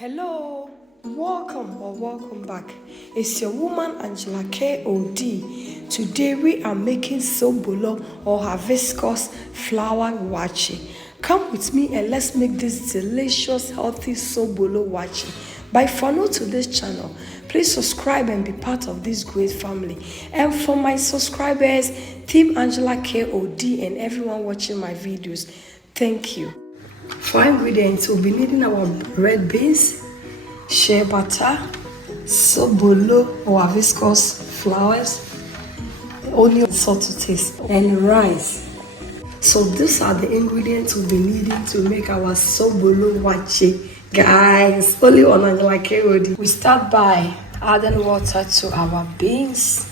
Hello, welcome back. It's your woman Angela KOD. Today we are making sobolo or hibiscus flower waakye. Come with me and let's make this delicious healthy sobolo waakye. By follow to this channel, please subscribe and be part of this great family. And for my subscribers, Team Angela KOD and everyone watching my videos, thank you. For ingredients, we'll be needing our red beans, shea butter, sobolo or hibiscus flowers, onion, salt to taste, and rice. So these are the ingredients we'll be needing to make our sobolo waakye. Guys, only on Angela KOD. We start by adding water to our beans.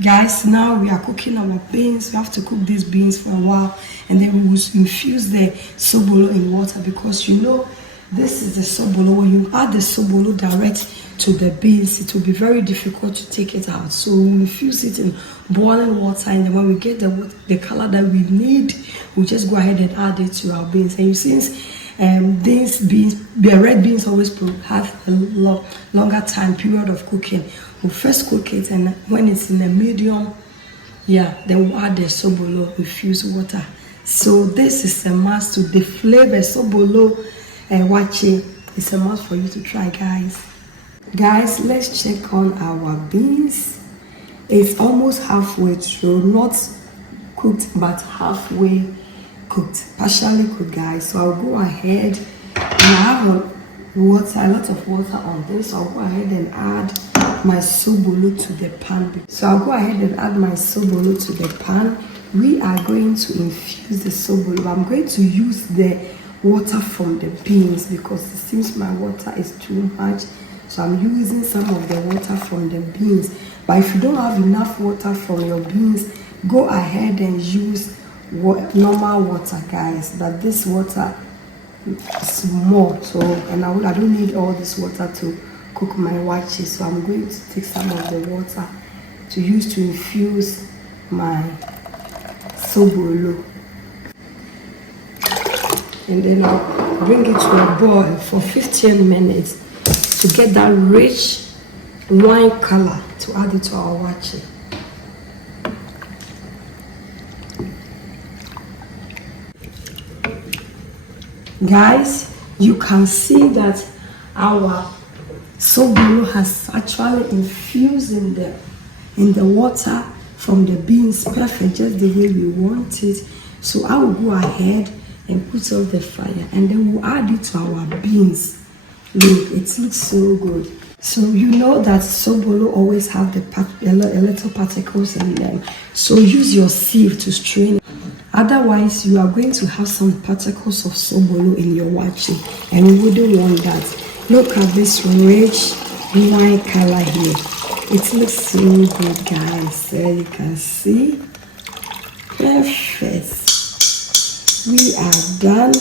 Guys, now we are cooking our beans. We have to cook these beans for a while, and then we will infuse the sobolo in water, because you know this is the sobolo. When you add the sobolo direct to the beans, it will be very difficult to take it out. So we infuse it in boiling water, and then when we get the color that we need, we just go ahead and add it to our beans. And you see, these beans, the red beans, always have a longer time period of cooking. We'll first cook it, and when it's in a medium, then we'll add the sobolo infused water. So this is a must to the flavor. Sobolo waakye is a must for you to try, guys. Guys, let's check on our beans. It's almost halfway through, not cooked but halfway cooked, partially cooked, guys. So I'll go ahead, and I have a lot of water on this. So I'll go ahead and add my sobolo to the pan. So I'll go ahead and add my sobolo to the pan. We are going to infuse the sobolo. I'm going to use the water from the beans because it seems my water is too much. So I'm using some of the water from the beans. But if you don't have enough water from your beans, go ahead and use normal water, guys. But this water is more. So, and I don't need all this water to cook my waakye, so I'm going to take some of the water to use to infuse my sobolo, and then I'll bring it to a boil for 15 minutes to get that rich wine color to add it to our waakye. Guys, you can see that our sobolo has actually infused in the water from the beans perfect, just the way we want it. So I will go ahead and put off the fire, and then we'll add it to our beans. Look, it looks so good. So you know that sobolo always have a little particles in them, so use your sieve to strain. Otherwise you are going to have some particles of sobolo in your waakye, and we wouldn't want that. Look at this rich wine color here. It looks so good, guys. There you can see. Perfect. We are done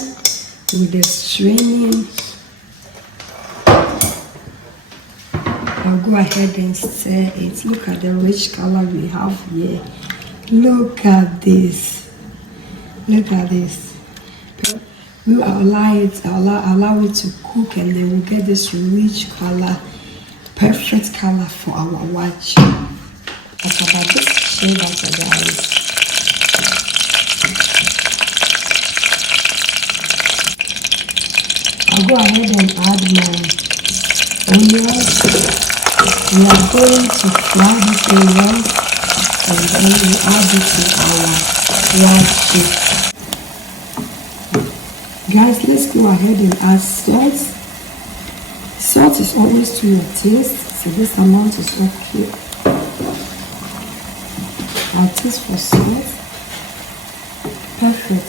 with the straining. I'll go ahead and stir it. Look at the rich color we have here. Look at this. Look at this. We will allow it to cook, and then we'll get this rich color, perfect color for our waakye. That's about this shea butter, guys. I'll go ahead and add my onions. We are going to fry this onion, and then we add it to our waakye. Guys, let's go ahead and add salt. Salt is always to your taste, so this amount is okay. I'll taste for salt. Perfect.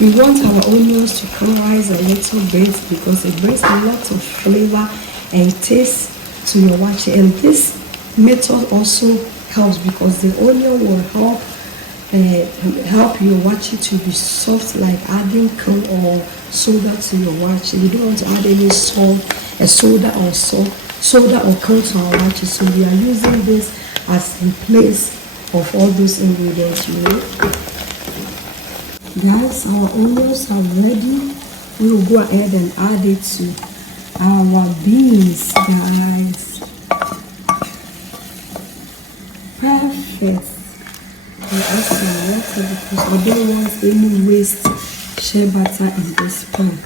We want our onions to caramelize a little bit because it brings a lot of flavor and taste to your waakye, and this method also helps because the onion will help your waakye to be soft, like adding corn or soda to your waakye. We don't want to add any soda or corn to our waakye, so we are using this as in place of all those ingredients, you know. Guys, our onions are ready. We will go ahead and add it to our beans, guys. Perfect. We add some water because I don't want any waste shea butter in this pan.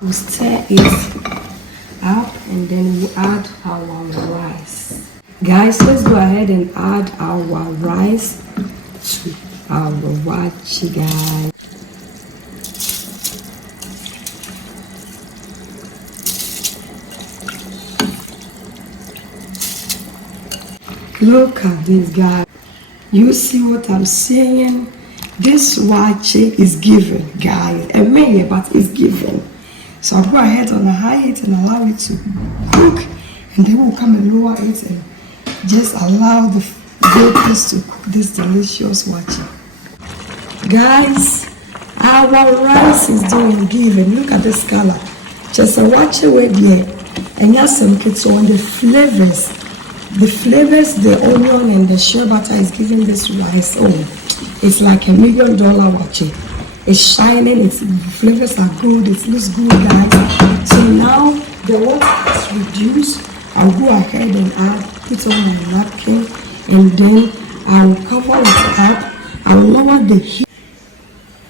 We'll stir it up and then we'll add our rice. Guys, let's go ahead and add our rice to our waakye, guys. Look at this, guys. You see what I'm saying? This waakye is given, guys. A minute, but it's given. So I'll go ahead on a high heat and allow it to cook, and then we'll come and lower it and just allow the vapors to cook this delicious waakye. Guys, our rice is doing given. Look at this color. Just a waakye with here, and yes, some kids on the flavors. The flavors, the onion and the shea butter is giving this rice. Oh, it's like $1 million waakye. It's shining, its flavors are good, it looks good, guys. So now the water is reduced. I'll go ahead and put on my napkin, and then I'll cover it up. I'll lower the heat.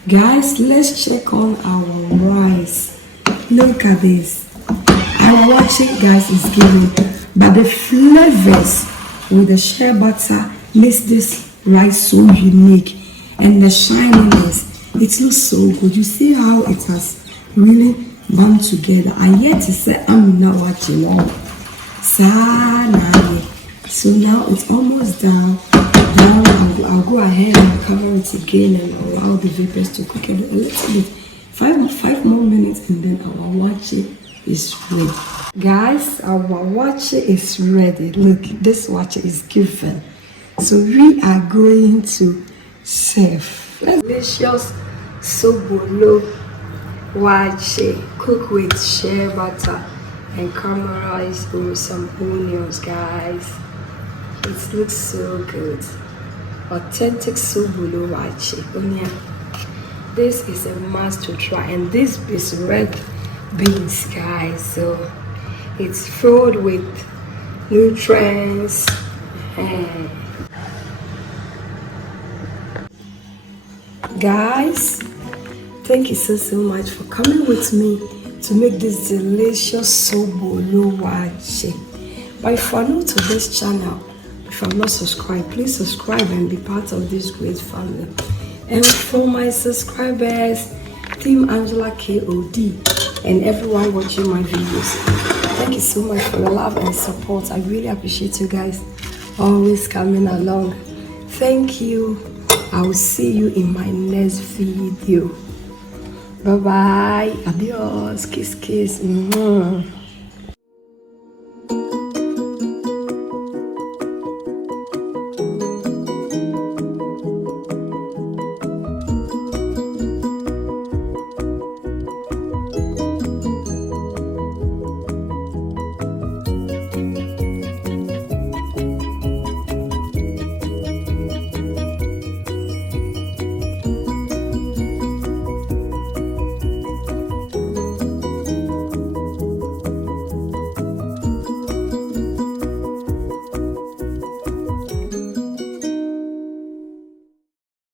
Guys, let's check on our rice. Look at this. Our waakye, guys, is giving. But the flavors with the shea butter makes this rice so unique, and the shininess, it looks so good. You see how it has really bound together. And yet to say I'm not watching all. So now it's almost down. Now I'll go ahead and cover it again and allow the vapors to cook a little bit. 5 more minutes, and then our waakye is ready. Guys, our waakye is ready. Look, this waakye is given. So we are going to serve. Delicious Sobolo Waakye, cooked with shea butter and caramelized with some onions, guys. It looks so good. Authentic Sobolo Waakye. This is a must to try, and this is red beans, guys. So it's filled with nutrients. Guys, thank you so much for coming with me to make this delicious Sobolo Waakye. But if you are new to this channel, if you are not subscribed, please subscribe and be part of this great family. And for my subscribers, Team Angela KOD, and everyone watching my videos, thank you so much for the love and support. I really appreciate you guys always coming along. Thank you. I will see you in my next video. Bye bye. Adios. Kiss, kiss.